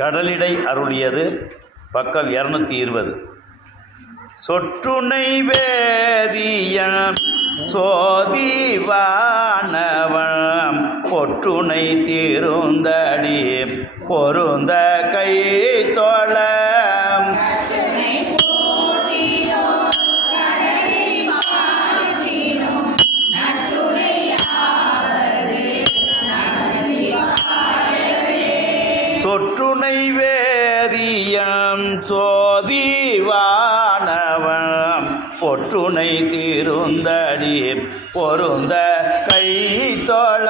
கடலிடை அருளியது பக்கம் 220. சொற்றுணை வேதியன் சோதிவானவன் பொற்றுணை தீருந்தடி பொருந்த கை தொழ சொற்றுணை வேதியம் சோதிவானவன் பொற்றுணை தீருந்தடி பொருந்த கை தொழ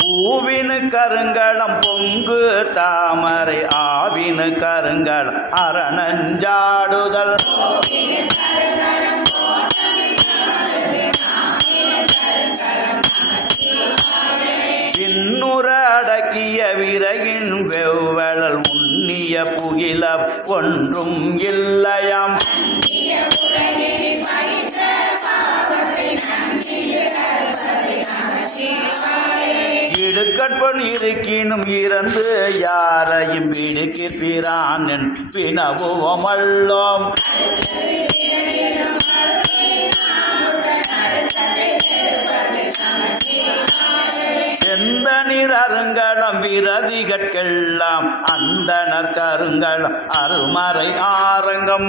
பூவினு கருங்கலம் பொங்கு தாமரை ஆவினு கருங்கலம் அரணஞ்சாடுதல் பின்னுற அடக்கிய விறகின் வெவ்வழல் உண்ணிய புகில ஒன்றும் இல்லையாம் இடுக்கற்பன் இருக்கினும் இறந்து யாரையும் விடுக்கிறான் வினவுவமல்லோம் எந்த நீர் அருங்கலம் விரதிகட்கெல்லாம் அந்தனர் கருங்கலம் அருமறை ஆரங்கம்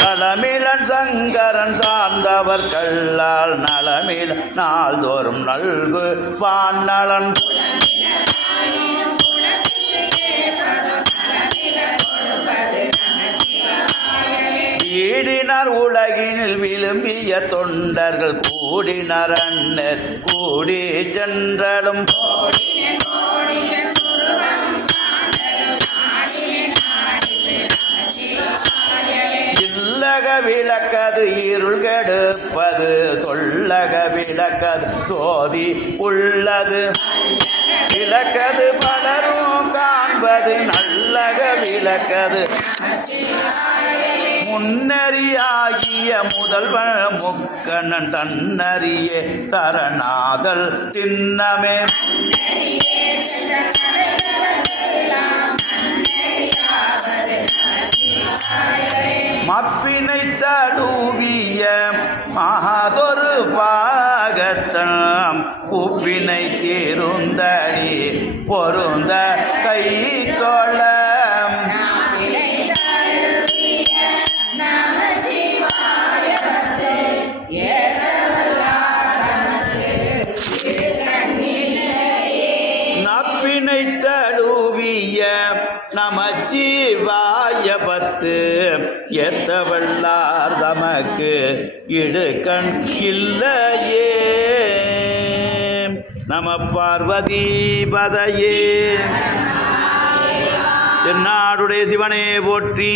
நலமிலன் சங்கரன் சார்ந்தவர் கல்லால் நலமில நாள்தோறும் நல்கு வானலன் ஈடினர் உலகினில் விரும்பிய தொண்டர்கள் கூடினர் அன்னர் கூடி சென்றலும் சொல்லக விளக்கது இருள் கெடுப்பது சொல்லக விளக்கது சோதி உள்ளது விளக்கது பலரும் காண்பது நல்லக விளக்கது முன்னறியாகிய முதல்வன் முக்கண்ணன் தன்னறியே தரநாதல் திண்ணமே மப்பினை தழுவிய மகாதொரு பாகத்தம் உப்பினை தீருந்தடி பொருந்த கை தொழ நப்பினை தழுவிய நமச்சிவாய பத்து எத்தவள்ளார் தமக்கு இடுக்கண் இல்லையே. நம பார்வதி பதையே. தென்னாடுடைய சிவனே போற்றி.